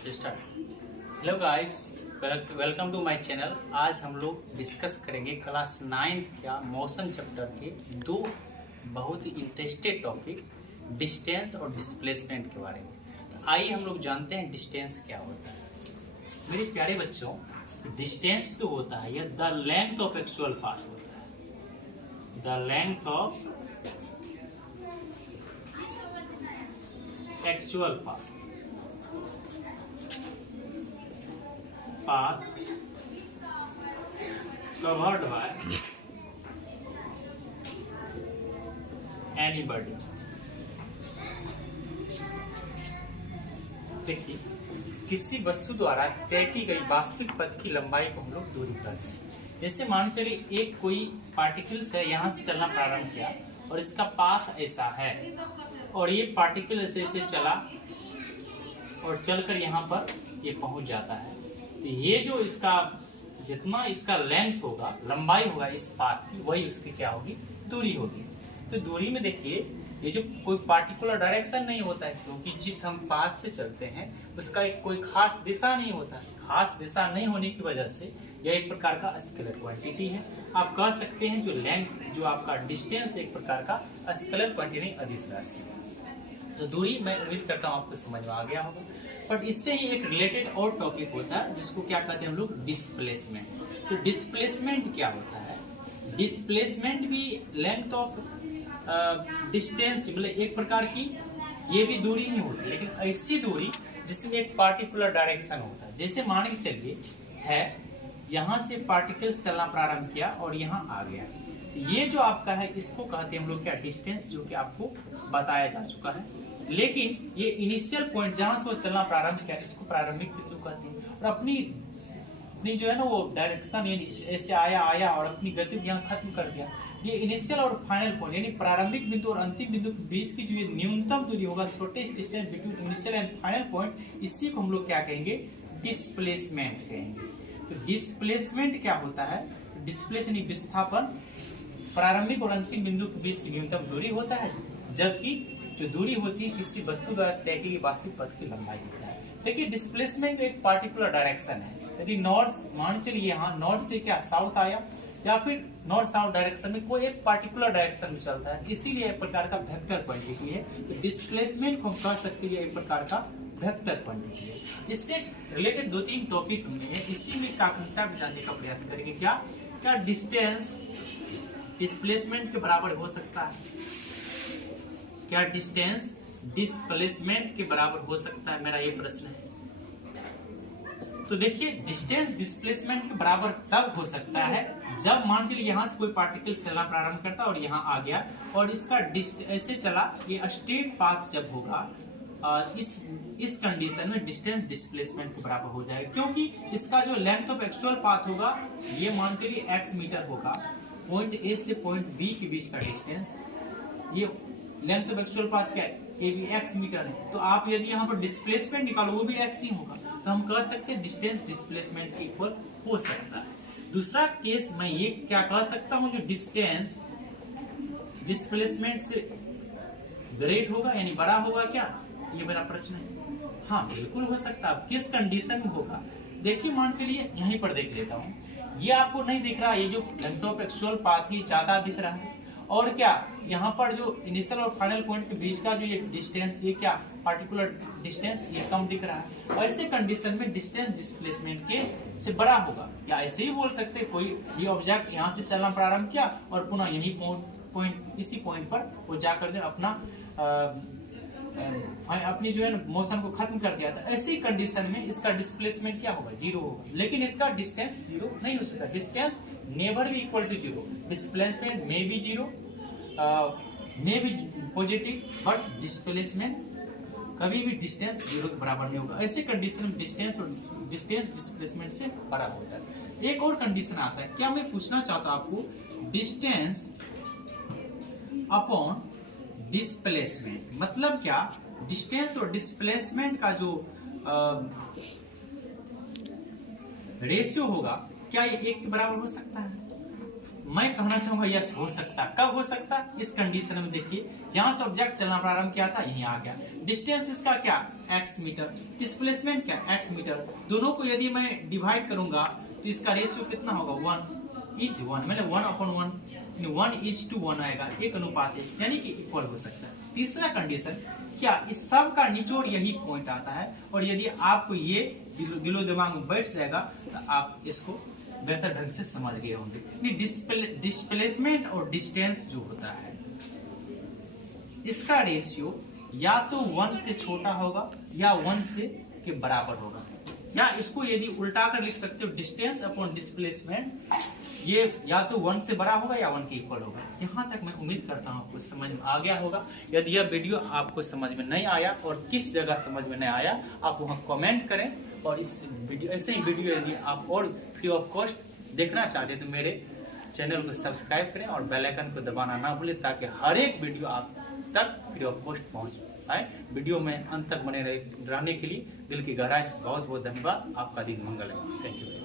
Hello guys, welcome to my channel. आज हम लोग डिस्कस करेंगे क्लास 9th का मोशन चैप्टर के दो बहुत ही इंटरेस्टेड टॉपिक, डिस्टेंस और डिस्प्लेसमेंट के बारे में। तो आइए हम लोग जानते हैं डिस्टेंस क्या होता है। मेरे प्यारे बच्चों, डिस्टेंस जो होता है यह the length of actual path होता है। The length of actual path covered by anybody। देखिए, किसी वस्तु द्वारा तय की गई वास्तविक पथ की लंबाई को हम लोग दूरी कहते हैं। जैसे मान चलिए एक कोई पार्टिकल्स है, यहाँ से चलना प्रारंभ किया और इसका पाथ ऐसा है और ये पार्टिकल ऐसे ऐसे चला और चलकर यहाँ पर ये पहुंच जाता है। तो ये जो इसका जितना इसका लेंथ होगा, लंबाई होगा इस पाथ की, वही उसकी क्या होगी, दूरी होगी। तो दूरी में देखिए, ये जो कोई पार्टिकुलर डायरेक्शन नहीं होता है, क्योंकि जिस हम पाथ से चलते हैं उसका एक कोई खास दिशा नहीं होता है। खास दिशा नहीं होने की वजह से यह एक प्रकार का स्केलर क्वांटिटी है। आप कह सकते हैं जो लेंथ, जो आपका डिस्टेंस एक प्रकार का स्केलर क्वांटिटी, अदिश राशि है। तो दूरी मैं उम्मीद करता हूँ आपको समझ में आ गया होगा। बट इससे ही एक रिलेटेड और टॉपिक होता है जिसको क्या कहते हैं हम लोग, डिस्प्लेसमेंट। तो डिस्प्लेसमेंट क्या होता है? डिस्प्लेसमेंट भी लेंथ ऑफ डिस्टेंस, मतलब एक प्रकार की ये भी दूरी ही होती है, लेकिन ऐसी दूरी जिसमें एक पार्टिकुलर डायरेक्शन होता है। जैसे मान के चलिए है, यहाँ से पार्टिकल चलना प्रारंभ किया और यहाँ आ गया। ये जो आपका है इसको कहते हैं हम लोग क्या, डिस्टेंस, जो कि आपको बताया जा चुका है। लेकिन ये इनिशियल पॉइंट जहां से वो चलना प्रारंभ किया, इसको प्रारंभिक बिंदु कहते हैं। और अपनी जो है ना वो डायरेक्शन ऐसे आया और अपनी गति यहाँ खत्म कर दिया। ये इनिशियल और फाइनल पॉइंट यानी प्रारंभिक बिंदु और अंतिम बिंदु के बीच की जो न्यूनतम दूरी होगा, shortest distance between initial and final point, इसी को हम लोग क्या कहेंगे, डिस्प्लेसमेंट कहेंगे। तो डिस्प्लेसमेंट क्या होता है? डिस्प्लेस यानी विस्थापन, प्रारंभिक और अंतिम बिंदु के बीच की न्यूनतम दूरी होता है, जबकि जो दूरी होती है किसी वस्तु द्वारा तय की गई वास्तविक पथ की लंबाई होता है। देखिए, डिस्प्लेसमेंट एक पार्टिकुलर डायरेक्शन है। यदि नॉर्थ, मान चलिए यहाँ नॉर्थ से क्या साउथ आया, या फिर नॉर्थ साउथ डायरेक्शन में कोई एक पार्टिकुलर डायरेक्शन में चलता है, इसीलिए एक प्रकार का वेक्टर क्वांटिटी है। तो डिस्प्लेसमेंट को हम कह सकते हैं एक प्रकार का वेक्टर क्वांटिटी है। इससे रिलेटेड दो तीन टॉपिक हमने इसी में का कंसेप्ट जानने का प्रयास करेंगे। क्या डिस्टेंस डिस्प्लेसमेंट के बराबर हो सकता है? क्या डिस्टेंस डिस्प्लेसमेंट के बराबर हो सकता है? मेरा ये प्रश्न है। तो देखिए, डिस्टेंस डिस्प्लेसमेंट के बराबर तब हो सकता है जब मान लीजिए यहाँ से कोई पार्टिकल चलना प्रारंभ करता और यहाँ आ गया और इसका ऐसे चला, ये स्ट्रेट पाथ जब होगा, इस कंडीशन में डिस्टेंस डिस्प्लेसमेंट के बराबर हो जाएगा। क्योंकि इसका जो लेंथ ऑफ एक्चुअल पाथ होगा, ये मान चलिए x मीटर होगा, पॉइंट ए से पॉइंट बी के बीच का डिस्टेंस, ये लेंथ ऑफ एक्चुअल पाथ क्या है, ए बी x मीटर है। तो आप यदि यहाँ पर डिस्प्लेसमेंट निकालो, वो भी x ही होगा। तो हम कह सकते हैं डिस्टेंस डिस्प्लेसमेंट के इक्वल हो सकता है। दूसरा केस मैं ये क्या कह सकता हूँ, जो डिस्टेंस डिस्प्लेसमेंट से ग्रेट होगा यानी बड़ा होगा क्या, ये मेरा प्रश्न है। हाँ, बिल्कुल हो सकता है। किस कंडीशन में होगा? देखिए, मान चलिए यहीं पर देख लेता हूँ, ये आपको नहीं दिख रहा, ये जो लेंथ ऑफ एक्चुअल पाथ है ज्यादा दिख रहा है। और क्या, यहाँ पर जो इनिशियल और फाइनल पॉइंट के बीच का जो ये डिस्टेंस, ये क्या पार्टिकुलर डिस्टेंस, ये कम दिख रहा है। और ऐसे कंडीशन में डिस्टेंस डिस्प्लेसमेंट के से बड़ा होगा। या ऐसे ही बोल सकते हैं, कोई ये ऑब्जेक्ट यहाँ से चलना प्रारंभ किया और पुनः यही पॉइंट इसी पॉइंट पर वो जाकर जो अपनी जो है मोशन को खत्म कर दिया था। ऐसी कंडीशन में इसका डिस्प्लेसमेंट क्या होगा, जीरो होगा। लेकिन इसका डिस्टेंस जीरो नहीं हो सकता। Distance never be equal to zero. Displacement में भी जीरो, में भी पॉजिटिव, बट डिस्प्लेसमेंट कभी भी डिस्टेंस जीरो के बराबर नहीं होगा। ऐसे कंडीशन में डिस्टेंस और डिस्टेंस डिस्प्लेसमेंट से बड़ा होता है। एक और कंडीशन आता है, क्या मैं पूछना चाहता हूं आपको, डिस्टेंस अपॉन डिस्प्लेसमेंट मतलब क्या? डिस्टेंस और डिस्प्लेसमेंट का जो रेशियो होगा, क्या ये एक के बराबर हो सकता है? मैं कहना चाहूंगा यस हो सकता। कब हो सकता? इस कंडीशन में देखिए, यहाँ से ऑब्जेक्ट चलना प्रारंभ किया था, यहीं आ गया। डिस्टेंस इसका क्या? x metre. डिस्प्लेसमेंट क्या? x metre. दोनों को यदि मैं डिवाइड करूंगा तो इसका रेशियो कितना होगा? 1:1, मतलब 1/1, 1:1 आएगा, एक अनुपात है, यानी कि इक्वल हो सकता है। तीसरा कंडीशन क्या? इस सब का निचोड़ यही पॉइंट आता है, और यदि आपको ये दिलो दिमाग में बैठ जाएगा तो आप इसको बेहतर ढंग से समझ गए होंगे। डिस्प्लेसमेंट और डिस्टेंस जो होता है, इसका रेशियो या तो 1 से छोटा होगा या 1 से के बराबर होगा, या इसको यदि उल्टा कर लिख सकते हो, डिस्टेंस अपॉन डिस्प्लेसमेंट, ये या तो 1 से बड़ा होगा या 1 के इक्वल होगा। यहाँ तक मैं उम्मीद करता हूँ आपको समझ में आ गया होगा। यदि यह वीडियो आपको समझ में नहीं आया और किस जगह समझ में नहीं आया, आप वहाँ कमेंट करें, और इस वीडियो, ऐसे ही वीडियो यदि आप और फ्री ऑफ कॉस्ट देखना चाहते हैं तो मेरे चैनल को सब्सक्राइब करें और बेल आइकन को दबाना ना भूलें, ताकि हर एक वीडियो आप तक फ्री ऑफ कॉस्ट पहुँच पाए। वीडियो में अंत तक बने रहने के लिए दिल की गहराई से बहुत बहुत धन्यवाद। आपका दिन मंगल है। Thank you.